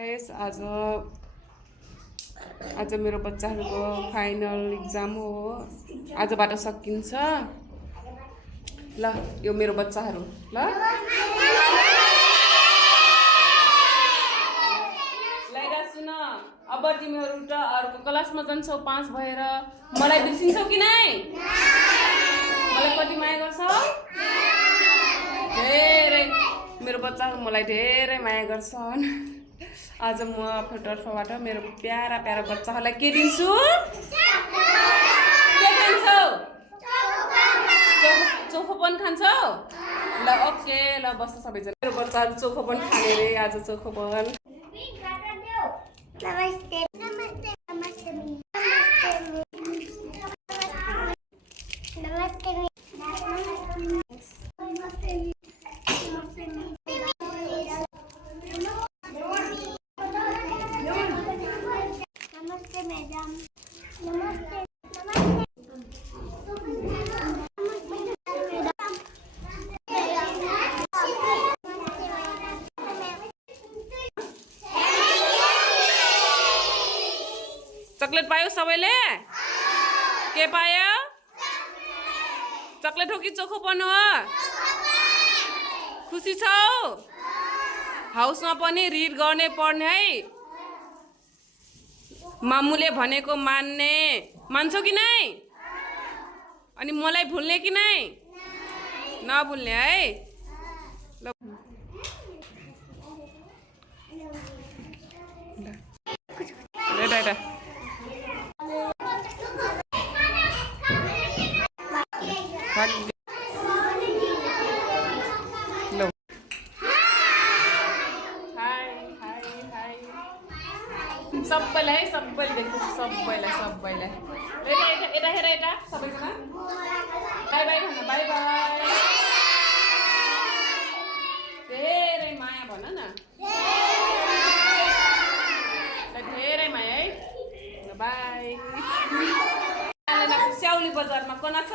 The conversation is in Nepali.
आज मेरो बच्चाहरूको फाइनल एक्जाम हो। आजबाट सकिन्छ। ल यो मेरो बच्चाहरू ल लैरा सुन, अब तिमीहरू त अर्को क्लासमा जान्छौ 5 भएर। मलाई बिर्सिन्छौ कि नै? मलाई कति माया गर्छौ? धेरै। मेरो बच्चाहरू मलाई धेरै माया गर्छन्। आज म आफ्नो तर्फबाट मेरो प्यारा प्यारा बच्चाहरूलाई के दिन्छु? के खान्छौ? चोखोपन खान्छौ? ल ओके, ल बस्छ सबैजना। मेरो बच्चाहरू चोखोपन खाने रे आज। चोखोपन नमस्ते नमस्ते नमस्ते नमस्ते मैडम। नमस्ते चकलेट पायो सबैले? के पायो? चकलेट हो कि चोखोपन हो? खुसी छौ? हाउसमा पनि रिड गर्ने पढ्ने है। मामुले भनेको मान्ने। मान्छौ कि नै? अनि मलाई भुल्ने कि नै? नभुल्ने है। ल सबैलाई है, सबैले देख्छु सबैलाई। यता हेर यता सबैजना बाई बाई भन, बाई बाई। धेरै माया भन न, धेरै माया है। बाई। स्याउली बजारमा कोना छ?